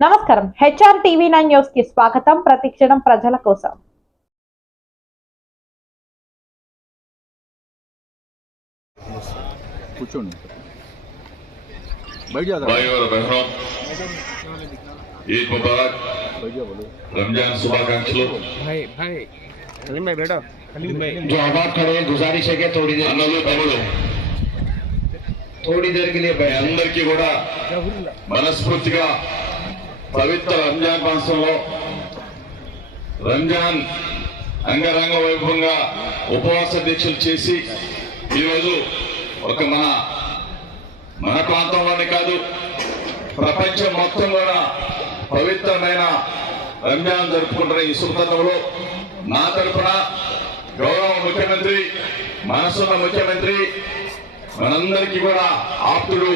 నమస్కారం HR TV nine news కి స్వాగతం ప్రతిక్షణం ప్రజల కోసం కూర్చోండి బయట जाता भाई और बहनों ईद मुबारक बैठ जा बोलो रमजान शुभाकांक्षलू भाई भाई सलीम भाई बैठो सलीम भाई जो आबाद खड़े हैं गुजारिश है कि थोड़ी देर అన్నలు తమ్ముడు थोड़ी देर के लिए మీ बैठ అందరికీ కూడా మనస్ఫూర్తిగా పవిత్ర రంజాన్ మాసంలో రంజాన్ అంగరంగ వైభవంగా ఉపవాస దీక్షలు చేసి ఈరోజు ఒక మన మన ప్రాంతంలోనే కాదు ప్రపంచం మొత్తం కూడా పవిత్రమైన రంజాన్ జరుపుకుంటున్న ఈ శుభతత్వంలో నా తరఫున గౌరవ ముఖ్యమంత్రి మనసున్న ముఖ్యమంత్రి మనందరికీ కూడా ఆప్తుడు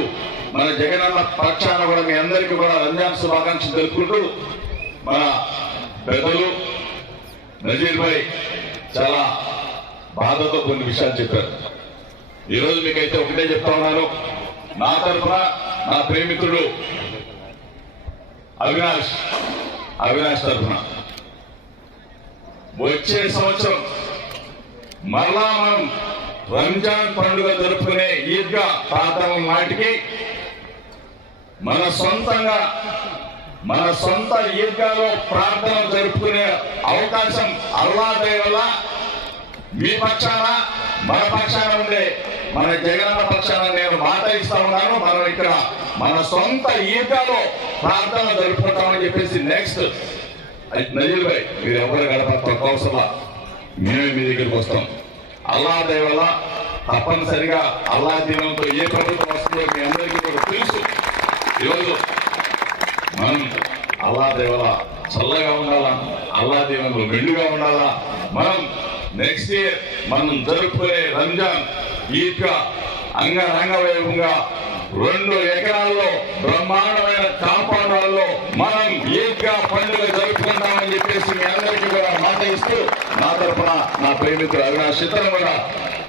మన జగనన్న పక్షాన కూడా మీ అందరికీ కూడా రంజాన్ శుభాకాంక్షలు తెలుపుకుంటూ మన పెద్దలు నజీర్ భాయ్ చాలా బాధతో కొన్ని విషయాలు చెప్పారు. ఈరోజు మీకైతే ఒకటే చెప్తా ఉన్నాను. నా తరఫున నా ప్రేమితుడు అవినాష్ అవినాష్ తరఫున. వచ్చే సంవత్సరం మరలా మనం రంజాన్ పండుగ జరుపుకునే ఈద్గా ప్రాంతం నాటికి మన సొంతంగా మన సొంత ఈద్గాలో ప్రార్థన జరుపుకునే అవకాశం అల్లా వల్ల మీ పక్షాన మన పక్షాన ఉండే మన జగనన్న పక్షాన నేను మాట ఇస్తా ఉన్నాను. మనం ఇక్కడ మన సొంత ఈద్గాలో ప్రార్థన జరుపుకుంటామని చెప్పేసి నెక్స్ట్ నజీర్ భాయ్ మీరు ఎవరు గడప అవసరం మేమే మీ దగ్గరికి వస్తాం. అల్లా వల్ల తప్పనిసరిగా అల్లా దీనంతో ఏ ప్రభుత్వం వస్తుందో మీ అందరికీ కూడా తెలుసు ఈరోజు మనం అల్లా దయ వల్ల చల్లగా ఉండాలా? అల్లా దీనంలో మెండుగా ఉండాలా? మనం నెక్స్ట్ ఇయర్ మనం జరుపుకునే రంజాన్ ఈద్గా అంగరంగ వైభవంగా రెండు ఎకరాల్లో బ్రహ్మాండమైన కాంపౌండ్ మనం ఈద్గా పండుగ జరుపుకుంటామని చెప్పేసి మీ అందరికీ కూడా మాట ఇస్తూ నా తరఫున నా ప్రేమితులు అవినాష్ ఇతరం కూడా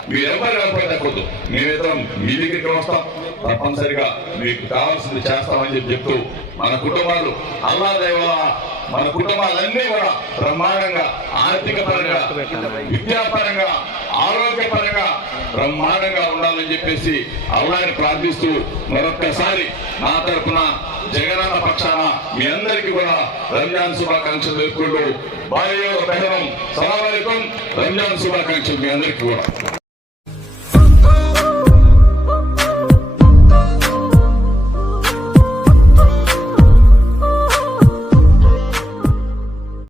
మీరు ఎవరు మేమిద్దరం మీ దగ్గరికి వస్తాం. తప్పనిసరిగా మీకు కావాల్సింది చేస్తామని చెప్పి చెప్తూ మన కుటుంబాలు అల్లా దేవాలా మన కుటుంబాలన్నీ కూడా బ్రహ్మాండంగా ఆర్థిక పరంగా విద్యాపరంగా ఆరోగ్యపరంగా బ్రహ్మాండంగా ఉండాలని చెప్పేసి అల్లాని ప్రార్థిస్తూ మరొక్కసారి నా తరఫున జగనన్న పక్షాన మీ అందరికీ కూడా రంజాన్ శుభాకాంక్షలు తెలుపుకుంటూ భార్య బహరం సలాం రంజాన్ శుభాకాంక్షలు మీ అందరికీ కూడా.